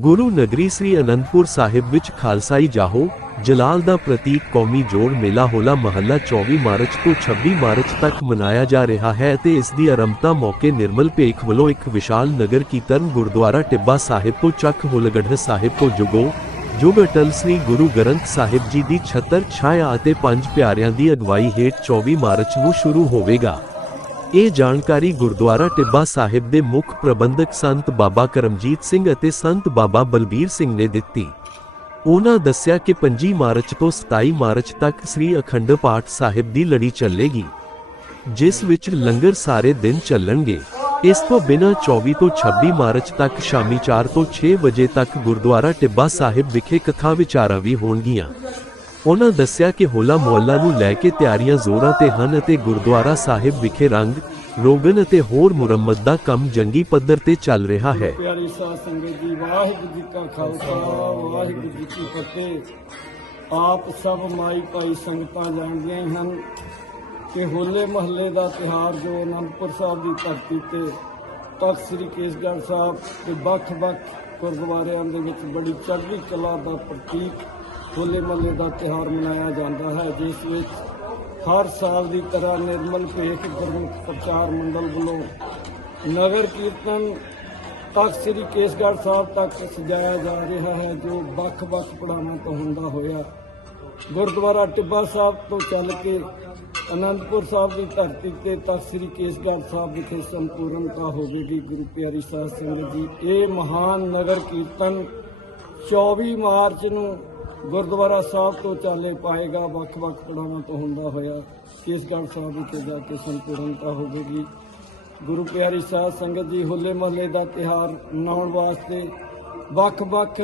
ਗੁਰੂ ਨਗਰੀ ਸ੍ਰੀ ਅਨੰਦਪੁਰ ਸਾਹਿਬ ਵਿੱਚ ਖਾਲਸਾਈ ਜਾਹੋ, ਜਲਾਲ ਦਾ ਪ੍ਰਤੀਕ ਕੌਮੀ ਜੋੜ ਮੇਲਾ ਹੋਲਾ ਮਹੱਲਾ 24 ਮਾਰਚ ਤੋਂ 26 ਮਾਰਚ ਤੱਕ ਮਨਾਇਆ ਜਾ ਰਿਹਾ ਹੈ ਤੇ ਇਸ ਦੀ ਆਰੰਭਤਾ ਮੌਕੇ ਨਿਰਮਲ ਭੇਖ ਵੱਲੋਂ ਇੱਕ ਵਿਸ਼ਾਲ ਨਗਰ ਕੀਰਤਨ ਗੁਰਦੁਆਰਾ ਟਿੱਬਾ ਸਾਹਿਬ ਤੋਂ ਚੱਕ ਹੋਲਗੜ੍ਹ ਸਾਹਿਬ ਤੋਂ ਜੁਗੋ, ਜੁਗ ਅਟਲ ਸ੍ਰੀ ਗੁਰੂ ਗ੍ਰੰਥ ਸਾਹਿਬ ਜੀ ਦੀ ਛਤਰ, ਛਾਇਆ ਅਤੇ ਪੰਜ ਪਿਆਰਿਆਂ ਦੀ ਅਗਵਾਈ ਹੇਠ 24 ਮਾਰਚ ਨੂੰ ਸ਼ੁਰੂ ਹੋਵੇਗਾ। ਇਹ ਜਾਣਕਾਰੀ ਗੁਰਦੁਆਰਾ ਟਿੱਬਾ ਸਾਹਿਬ ਦੇ ਮੁੱਖ ਪ੍ਰਬੰਧਕ ਸੰਤ ਬਾਬਾ ਕਰਮਜੀਤ ਸਿੰਘ ਅਤੇ ਸੰਤ ਬਾਬਾ ਬਲਬੀਰ ਸਿੰਘ ਨੇ ਦਿੱਤੀ। ਉਹਨਾਂ ਦੱਸਿਆ ਕਿ 25 ਮਾਰਚ ਤੋਂ 27 ਮਾਰਚ ਤੱਕ ਸ੍ਰੀ ਅਖੰਡ ਪਾਠ ਸਾਹਿਬ ਦੀ ਲੜੀ ਚੱਲੇਗੀ, ਜਿਸ ਵਿੱਚ ਲੰਗਰ ਸਾਰੇ ਦਿਨ ਚੱਲਣਗੇ। ਇਸ ਤੋਂ ਬਿਨਾਂ 24 ਤੋਂ 26 ਮਾਰਚ ਤੱਕ ਸ਼ਾਮੀ 4 ਤੋਂ 6 ਵਜੇ ਤੱਕ ਗੁਰਦੁਆਰਾ ਟਿੱਬਾ ਸਾਹਿਬ ਵਿਖੇ ਕਥਾ ਵਿਚਾਰਾਂ ਵੀ ਹੋਣਗੀਆਂ। ਉਹਨਾਂ ਦੱਸਿਆ ਕਿ ਹੋਲਾ ਮੁਹੱਲਾ ਨੂੰ ਲੈ ਕੇ ਤਿਆਰੀਆਂ ਜ਼ੋਰਾਂ ਤੇ ਹਨ ਅਤੇ ਗੁਰਦੁਆਰਾ ਸਾਹਿਬ ਵਿਖੇ ਰੰਗ, ਰੋਗਨ ਅਤੇ ਹੋਰ ਮੁਰੰਮਤ ਦਾ ਕੰਮ ਜੰਗੀ ਪੱਧਰ ਤੇ ਚੱਲ ਰਿਹਾ ਹੈ। ਪਿਆਰੀ ਸਾਧ ਸੰਗਤ ਜੀ, ਵਾਹਿਗੁਰੂ ਜੀ ਕਾ ਖਾਲਸਾ, ਵਾਹਿਗੁਰੂ ਜੀ ਕੀ ਫਤਿਹ। ਆਪ ਸਭ ਮਾਈ ਭਾਈ ਸੰਗਤਾਂ ਜਾਣਦੀਆਂ ਹਨ ਕਿ ਹੋਲੇ ਮਹੱਲੇ ਦਾ ਤਿਹਾਰ ਜੋ ਅਨੰਦਪੁਰ ਸਾਹਿਬ ਦੀ ਧਰਤੀ ਤੇ ਤਖਤ ਸ੍ਰੀ ਕੇਸਗੜ੍ਹ ਸਾਹਿਬ ਤੇ ਵੱਖ-ਵੱਖ ਗੁਰਦੁਆਰਿਆਂ ਦੇ ਵਿੱਚ ਬੜੀ ਚੜ੍ਹਦੀ ਕਲਾ ਦਾ ਪ੍ਰਤੀਕ ਹੋਲੇ ਮਹੱਲੇ ਦਾ ਤਿਹਾਰ ਮਨਾਇਆ ਜਾਂਦਾ ਹੈ, ਜਿਸ ਵਿੱਚ ਹਰ ਸਾਲ ਦੀ ਤਰ੍ਹਾਂ ਨਿਰਮਲ ਭੇਖ ਗੁਰਮੁਖ ਪ੍ਰਚਾਰ ਮੰਡਲ ਵੱਲੋਂ ਨਗਰ ਕੀਰਤਨ ਤਖਤ ਸ੍ਰੀ ਕੇਸਗੜ੍ਹ ਸਾਹਿਬ ਤੱਕ ਸਜਾਇਆ ਜਾ ਰਿਹਾ ਹੈ, ਜੋ ਵੱਖ-ਵੱਖ ਪੜਾਵਾਂ ਤੋਂ ਹੁੰਦਾ ਹੋਇਆ ਗੁਰਦੁਆਰਾ ਟਿੱਬਾ ਸਾਹਿਬ ਤੋਂ ਚੱਲ ਕੇ ਅਨੰਦਪੁਰ ਸਾਹਿਬ ਦੀ ਧਰਤੀ ਤੇ ਤਖਤ ਸ੍ਰੀ ਕੇਸਗੜ੍ਹ ਸਾਹਿਬ ਵਿਖੇ ਸੰਪੂਰਨਤਾ ਹੋਵੇਗੀ। ਗੁਰੂ ਪਿਆਰੀ ਸਾਧ ਸੰਗਤ ਜੀ, ਇਹ ਮਹਾਨ ਨਗਰ ਕੀਰਤਨ 24 ਮਾਰਚ ਨੂੰ ਗੁਰਦੁਆਰਾ ਸਾਹਿਬ ਤੋਂ ਚਾਲੇ ਪਾਏਗਾ, ਵੱਖ-ਵੱਖ ਪੜਾਵਾਂ ਤੋਂ ਹੁੰਦਾ ਹੋਇਆ। ਕੇਸਗੜ੍ਹ ਸਾਹਿਬ ਵਿਖੇ ਜਾ ਕੇ ਸੰਪੂਰਨਤਾ ਹੋਵੇਗੀ। ਗੁਰੂ ਪਿਆਰੀ ਸਾਧ ਸੰਗਤ ਜੀ, ਹੋਲੇ ਮਹੱਲੇ ਦਾ ਤਿਹਾਰ ਮਨਾਉਣ ਵਾਸਤੇ ਵੱਖ-ਵੱਖ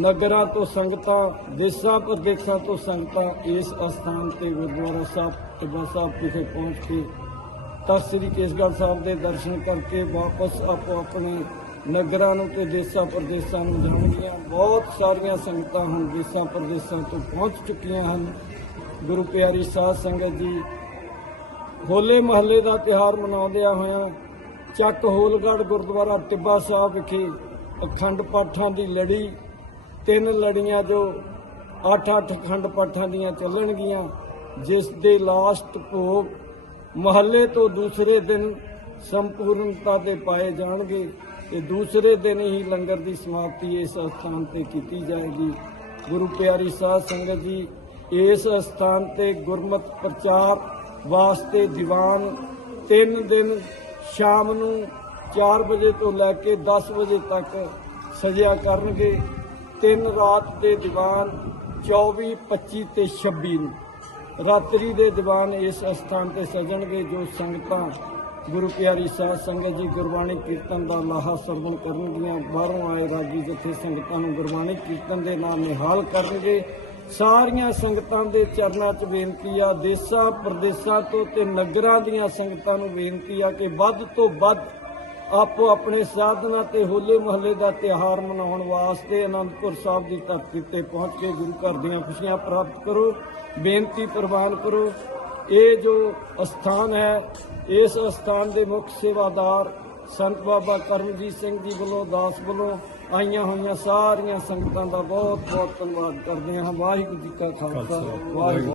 ਨਗਰਾਂ ਤੋਂ ਸੰਗਤਾਂ, ਦੇਸਾਂ, ਪ੍ਰਦੇਸਾਂ ਤੋਂ ਸੰਗਤਾਂ ਇਸ ਅਸਥਾਨ ਤੇ ਗੁਰਦੁਆਰਾ ਸਾਹਿਬ ਟਿੱਬਾ ਸਾਹਿਬ ਵਿਖੇ ਪਹੁੰਚ ਕੇ ਤਾਂ ਸ੍ਰੀ ਕੇਸਗੜ੍ਹ ਸਾਹਿਬ ਦੇ ਦਰਸ਼ਨ ਕਰਕੇ ਵਾਪਸ ਆਪੋ ਆਪਣੇ ਨਗਰਾਂ ਨੂੰ ਤੇ ਦੇਸਾਂ ਪ੍ਰਦੇਸਾਂ ਨੂੰ ਜਾਣਗੀਆਂ। ਬਹੁਤ ਸਾਰੀਆਂ ਸੰਗਤਾਂ ਹੁਣ ਦੇਸਾਂ ਪ੍ਰਦੇਸਾਂ ਤੋਂ ਪਹੁੰਚ ਚੁੱਕੀਆਂ ਹਨ। ਗੁਰੂ ਪਿਆਰੀ ਸਾਧ ਸੰਗਤ ਜੀ, ਹੋਲੇ ਮਹੱਲੇ ਦਾ ਤਿਹਾਰ ਮਨਾਉਂਦਿਆਂ ਹੋਇਆਂ ਚੱਕ ਹੋਲਗੜ੍ਹ ਗੁਰਦੁਆਰਾ ਟਿੱਬਾ ਸਾਹਿਬ ਵਿਖੇ ਅਖੰਡ ਪਾਠਾਂ ਦੀ ਲੜੀ, ਤਿੰਨ ਲੜੀਆਂ ਜੋ 8-8 ਅਖੰਡ ਪਾਠਾਂ ਦੀਆਂ ਚੱਲਣਗੀਆਂ, ਜਿਸ ਦੇ ਲਾਸਟ ਭੋਗ ਮਹੱਲੇ ਤੋਂ ਦੂਸਰੇ ਦਿਨ ਸੰਪੂਰਨਤਾ 'ਤੇ ਪਾਏ ਜਾਣਗੇ। ਤੇ ਦੂਸਰੇ ਦਿਨ ਹੀ ਲੰਗਰ ਦੀ ਸਮਾਪਤੀ ਇਸ ਸਥਾਨ ਤੇ ਕੀਤੀ ਜਾਏਗੀ। ਗੁਰੂ ਪਿਆਰੀ ਸਾਧ ਸੰਗਤ ਜੀ, ਇਸ ਸਥਾਨ ਤੇ ਗੁਰਮਤ ਪ੍ਰਚਾਰ ਵਾਸਤੇ ਦੀਵਾਨ ਤਿੰਨ ਦਿਨ ਸ਼ਾਮ ਨੂੰ 4 ਵਜੇ ਤੋਂ ਲੈ ਕੇ 10 ਵਜੇ ਤੱਕ ਸਜਿਆ ਕਰਨਗੇ। ਤਿੰਨ ਰਾਤ ਦੇ ਦੀਵਾਨ 24 25 ਤੇ 26 ਨੂੰ। ਰਾਤਰੀ ਦੇ ਦੀਵਾਨ ਇਸ ਸਥਾਨ ਤੇ ਸਜਣਗੇ ਜੋ ਸੰਗਤਾਂ ਗੁਰੂ ਪਿਆਰੀ ਸਾਧ ਸੰਗਤ ਜੀ, ਗੁਰਬਾਣੀ ਕੀਰਤਨ ਦਾ ਲਾਹਾ ਸਰਵਣ ਕਰਨਗੀਆਂ ਬਾਹਰੋਂ ਆਏ ਰਾਗੀ ਜਥੇ ਸੰਗਤਾਂ ਨੂੰ ਗੁਰਬਾਣੀ ਕੀਰਤਨ ਦੇ ਨਾਲ ਨਿਹਾਲ ਕਰਨਗੇ। ਸਾਰੀਆਂ ਸੰਗਤਾਂ ਦੇ ਚਰਨਾਂ 'ਚ ਬੇਨਤੀ ਆ, ਦੇਸਾਂ, ਪ੍ਰਦੇਸਾਂ ਤੋਂ ਤੇ ਨਗਰਾਂ ਦੀਆਂ ਸੰਗਤਾਂ ਨੂੰ ਬੇਨਤੀ ਆ ਕਿ ਵੱਧ ਤੋਂ ਵੱਧ ਆਪੋ ਆਪਣੇ ਸਾਧਨਾ ਤੇ ਹੋਲੇ ਮਹੱਲੇ ਦਾ ਤਿਹਾਰ ਮਨਾਉਣ ਵਾਸਤੇ ਅਨੰਦਪੁਰ ਸਾਹਿਬ ਦੀ ਧਰਤੀ ਤੇ ਪਹੁੰਚ ਕੇ ਗੁਰੂ ਘਰ ਦੀਆਂ ਖੁਸ਼ੀਆਂ ਪ੍ਰਾਪਤ ਕਰੋ, ਬੇਨਤੀ ਪ੍ਰਵਾਨ ਕਰੋ। ਇਹ ਜੋ ਅਸਥਾਨ ਹੈ ਇਸ ਅਸਥਾਨ ਦੇ ਮੁੱਖ ਸੇਵਾਦਾਰ ਸੰਤ ਬਾਬਾ ਕਰਮਜੀਤ ਸਿੰਘ ਜੀ ਵੱਲੋਂ ਦਾਸ ਵੱਲੋਂ ਆਈਆਂ ਹੋਈਆਂ ਸਾਰੀਆਂ ਸੰਗਤਾਂ ਦਾ ਬਹੁਤ ਬਹੁਤ ਧੰਨਵਾਦ ਕਰਦੇ ਹਾਂ। ਵਾਹਿਗੁਰੂ ਜੀ ਕਾ ਖਾਲਸਾ। ਵਾਹਿਗੁਰੂ।